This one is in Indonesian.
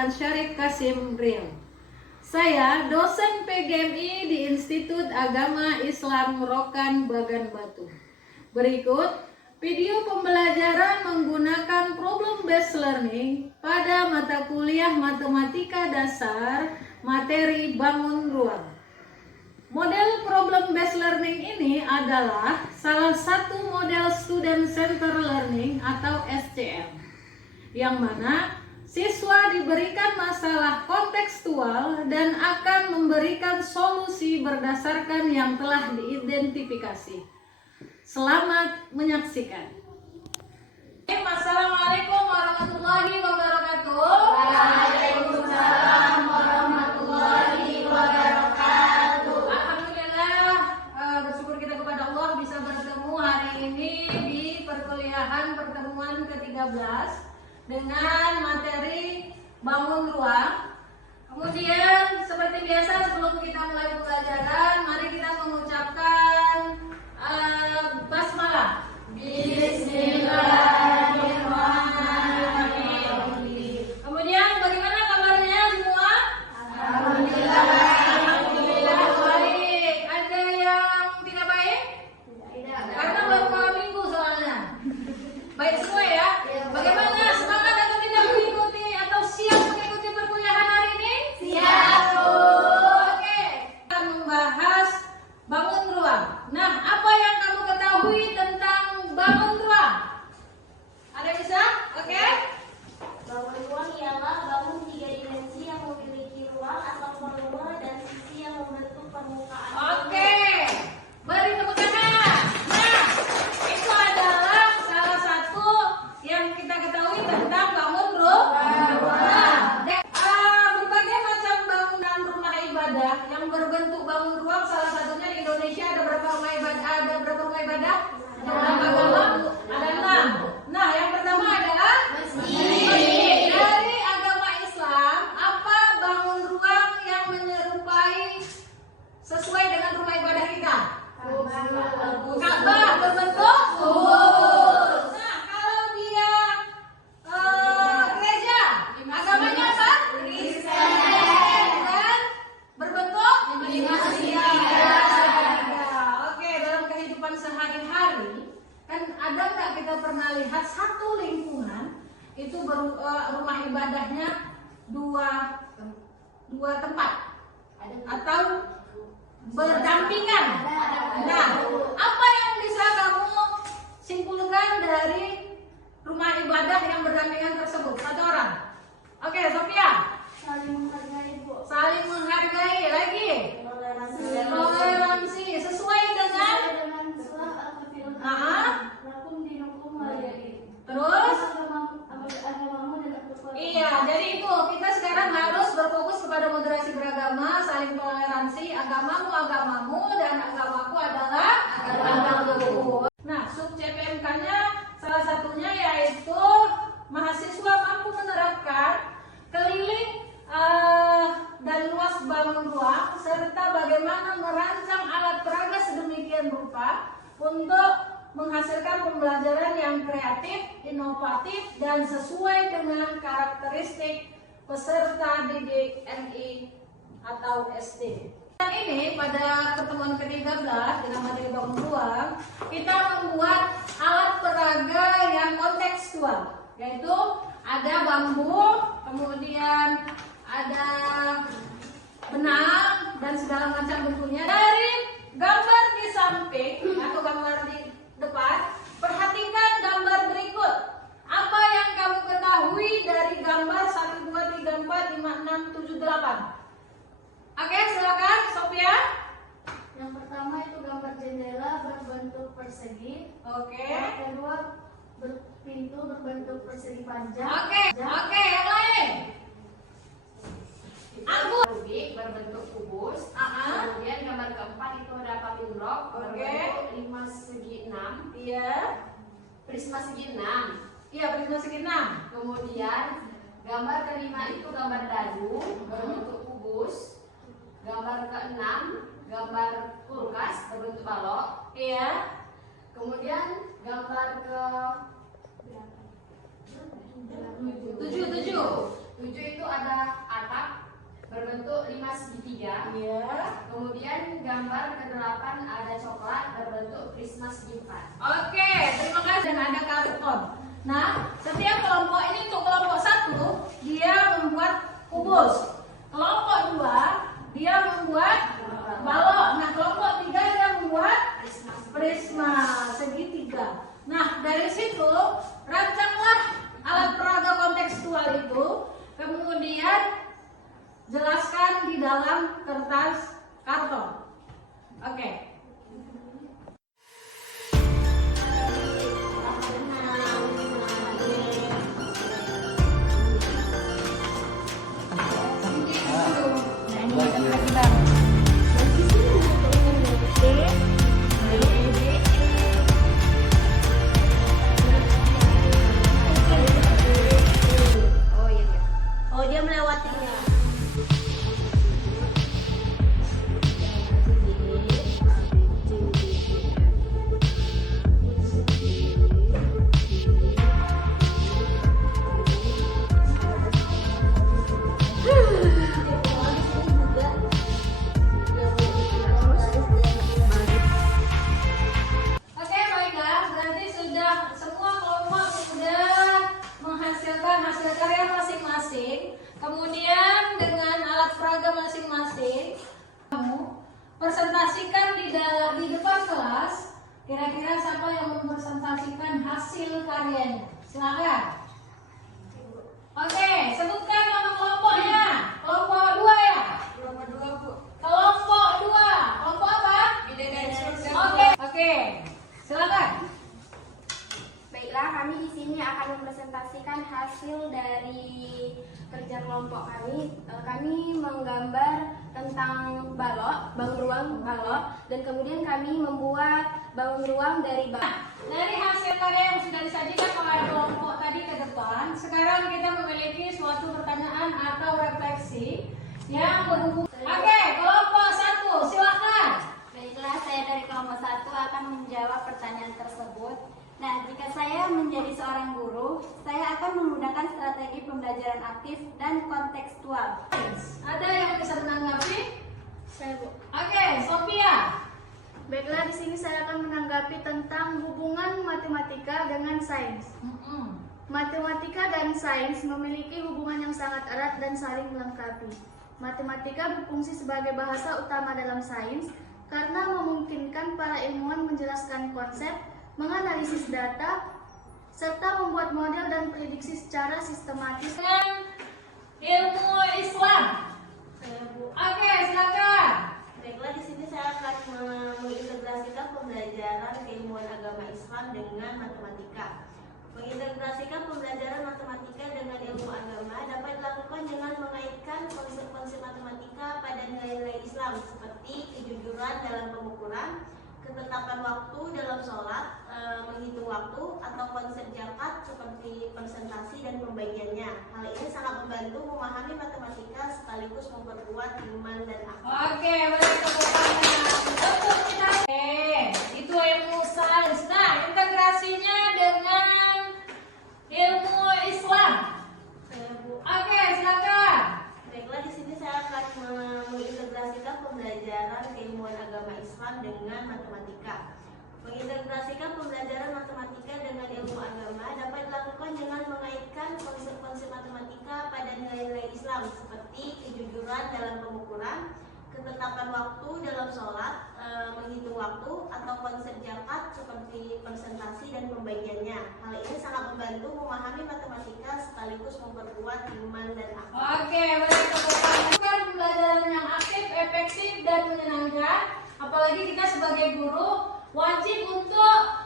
Sultan Syarif Kasim Riau. Saya dosen PGMI di Institut Agama Islam Rokan Bagan Batu. Berikut video pembelajaran menggunakan problem based learning pada mata kuliah Matematika Dasar materi bangun ruang. Model problem based learning ini adalah salah satu model student center learning atau SCL, yang mana siswa diberikan masalah kontekstual dan akan memberikan solusi berdasarkan yang telah diidentifikasi. Selamat menyaksikan. Assalamualaikum warahmatullahi wabarakatuh. Waalaikumsalam warahmatullahi wabarakatuh. Alhamdulillah, bersyukur kita kepada Allah bisa bertemu hari ini di perkuliahan pertemuan ke-13 dengan materi bangun ruang. Kemudian seperti biasa sebelum kita mulai pembelajaran, mari kita mengucapkan basmalah. Bismillahirrahmanirrahim. Kemudian bagaimana kabarnya semua? Alhamdulillah. Alhamdulillah baik. Ada yang tidak baik? Tidak. Karena baru malam minggu soalnya. Baik semua ya? Bagaimana, semangat atau tidak mengikuti atau siap mengikuti perkuliahan hari ini? Siap, Bu. Oke, kita membahas bangun ruang. Nah, apa yang kamu ketahui tentang bangun ruang? Ada bisa? Oke? Bangun ruang ialah bangun tiga dimensi yang memiliki ruang atau volume dan sisi yang membentuk permukaan. Oke, beri tepuk tangan. Nah, itu adalah salah satu yang kita ketahui tentang bangun ruang. Berbagai macam bangunan rumah ibadah yang berbentuk bangun ruang, salah satunya di Indonesia ada berapa rumah ibadah? Ada berapa rumah ibadah? Dalam agama ada 6. Nah, yang pertama adalah masjid. Dari agama Islam, apa bangun ruang yang menyerupai sesuai dengan rumah ibadah kita? Ka'bah berbentuk kubur. Nah, kalau dia gereja, agamanya apa? Kristen. Dan berbentuk segitiga. Oke, dalam kehidupan sehari-hari, kan ada nggak kita pernah lihat satu lingkungan itu rumah ibadahnya dua tempat atau berdampingan. Nah, apa yang bisa kamu simpulkan dari rumah ibadah yang berdampingan tersebut? Satu orang. Oke, Sophia. Saling menghargai, Bu. Saling menghargai. Lagi. Toleransi. Sesuai dengan surah Al-Kafirun. Lakum dinukum waliyadin. Terus? Agamamu dan aku. Iya, jadi itu kita sekarang harus berfokus kepada moderasi beragama, saling toleransi, agamamu dan agamaku adalah agamaku. Nah, sub CPMK-nya salah satunya yaitu mahasiswa mampu menerapkan keliling dan luas bangun ruang serta bagaimana merancang alat peraga sedemikian rupa untuk menghasilkan pembelajaran yang kreatif, inovatif, dan sesuai dengan karakteristik peserta didik MI atau SD. Dan ini pada pertemuan ke-13 dengan materi bangun ruang, kita membuat alat peraga yang kontekstual, yaitu ada bambu, kemudian ada benang, dan segala macam bentuknya. Dari gambar di samping atau gambar di depan, perhatikan gambar berikut. Apa yang kamu ketahui dari gambar 1, 2, 3, 4, 5, 6, 7, 8? Oke, silakan Sophia. Yang pertama itu gambar jendela berbentuk persegi. Oke. Yang kedua pintu berbentuk persegi panjang. Oke, yang lain. Anggur Rubik berbentuk kubus. Aha. Kemudian gambar keempat itu ada papin rock berbentuk 5 segi 6. Iya. Prisma segi 6. Iya, prisma segi 6. Kemudian gambar kelima itu gambar dadu berbentuk kubus. Gambar keenam gambar kulkas berbentuk balok. Iya. Kemudian gambar ke 7. 7 itu ada atap berbentuk 5 segitiga. Iya. Kemudian gambar ke-8 ada coklat berbentuk prisma segi 4. Oke, terima kasih. Dan ada karton. Nah, setiap kelompok ini untuk kelompok 1 dia membuat kubus. Kelompok 2 dia membuat balok. Nah, kelompok 3 dia membuat prisma segitiga. Nah, dari situ rancanglah alat peraga kontekstual itu, kemudian jelaskan di dalam kertas karton. Oke. Oh, dia melewatinya. Oke, baiklah. Berarti sudah semua kelompok sudah menghasilkan hasil karya masing-masing. Kemudian dengan alat peraga masing-masing, kamu presentasikan di depan kelas. Kira-kira siapa yang mempresentasikan hasil karyanya? Silakan. Oke, sebutkan nama kelompoknya. Kelompok 2 ya? Kelompok 2, Bu. Kelompok 2. Kelompok apa? Bidadari surga. Oke. Silakan. Baiklah, kami di sini akan mempresentasikan hasil dari kerja kelompok kami. Kami menggambar tentang balok, bangun ruang balok, dan kemudian kami membuat bangun ruang dari balok. Dari hasil karya yang sudah disajikan oleh kelompok tadi ke depan, sekarang kita memiliki suatu pertanyaan atau refleksi yang berhubungan. Oke, kelompok 1, silakan. Baiklah, saya dari kelompok 1 akan menjawab pertanyaan tersebut. Nah, jika saya menjadi seorang guru, saya akan menggunakan strategi pembelajaran aktif dan kontekstual. Ada yang bisa menanggapi? Saya, Bu. Oke, Sophia. Baiklah, di sini saya akan menanggapi tentang hubungan matematika dengan sains. Matematika dan sains memiliki hubungan yang sangat erat dan saling melengkapi. Matematika berfungsi sebagai bahasa utama dalam sains karena memungkinkan para ilmuwan menjelaskan konsep, menganalisis data, serta membuat model dan prediksi secara sistematis. Dengan ilmu Islam. Saya, Bu. Oke, silakan. Baiklah, di sini saya akan mengintegrasikan pembelajaran keilmuan agama Islam dengan matematika. Mengintegrasikan pembelajaran matematika dengan ilmu agama dapat dilakukan dengan mengaitkan konsep-konsep matematika pada nilai-nilai Islam seperti kejujuran dalam pengukuran, ketetapan waktu dalam sholat, menghitung waktu, atau konsep zakat seperti presentasi dan pembagiannya. Hal ini sangat membantu memahami matematika sekaligus memperkuat iman dan akal. Oke, beri tepuk tangan untuk kita. Oke, itu ilmu sains. Nah, integrasinya dengan ilmu Islam. Saya, Bu. Oke, silakan. Baiklah, di sini saya akan mengintegrasikan pembelajaran keilmuan agama Islam dengan matematika. Mengintegrasikan pembelajaran matematika dengan ilmu agama dapat dilakukan dengan mengaitkan konsep-konsep matematika pada nilai-nilai Islam seperti kejujuran dalam pengukuran, ketetapan waktu dalam sholat, menghitung waktu, atau konsep zakat seperti presentasi dan pembagiannya. Hal ini sangat membantu memahami matematika sekaligus memperkuat iman dan akal. Oke, beri tepuk tangan. Pembelajaran yang aktif, efektif, dan menyenangkan. Apalagi kita sebagai guru wajib untuk